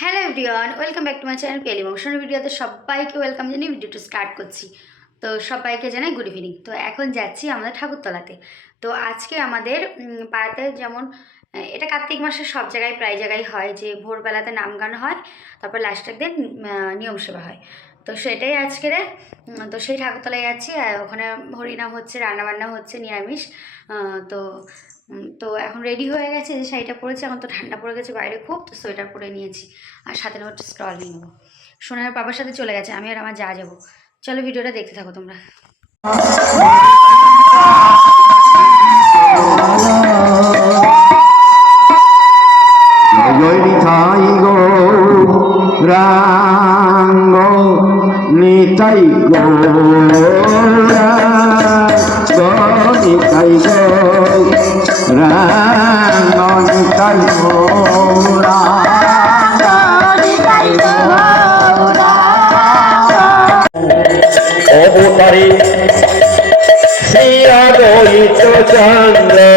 Hello everyone welcome back to my channel পেলি মোশন ভিডিওতে সবাইকে ওয়েলকাম জানিয়ে ভিডিওটা স্টার্ট করছি। তো সবাইকে জানাই গুড ইভিনিং তো এখন যাচ্ছি আমাদের ঠাকুরতলাতে। তো আজকে আমাদের পাড়াতে যেমন এটা কার্তিক মাসে সব জায়গায় প্রায় জায়গায় হয় যে ভোরবেলাতে নাম গান হয়, তারপর লাস্টের দিন নিয়ম সেবা হয়। তো সেটাই আজকের তো সেই ঠাকুরতলায় যাচ্ছি আর ওখানে হরিনাম হচ্ছে, রান্নাবান্না হচ্ছে, নিরামিষ। তো তো এখন রেডি হয়ে গেছে যে শাড়িটা পরেছি। এখন তো ঠান্ডা পড়ে গেছে বাইরে খুব, তো সোয়েটার পরে নিয়েছি। আর সাথে একটা স্টল নিয়ে নেব। সোনার বাবার সাথে চলে গেছে, আমি আর আমার যা যাব। চলো ভিডিওটা দেখতে থাকো তোমরা। নিতাই গো নিতাই গো রাঙ্গ নিতাই গো অবতারে শ্রিয়া দয়িত চন্দ্র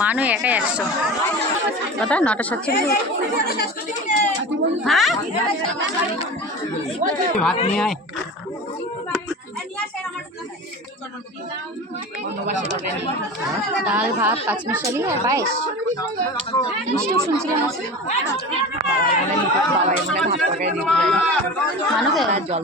মানো একাই একশো। কথা? নটা সাতচল্লিশ হ্যাঁ? ভাত নিয়ে আয়। ডাল ভাত পাঁচমিশালি আর পায়েস। মিষ্টিও শুনছিলাম। আছে বাবাই ভাত তরকারি দিতে যায় মানো জল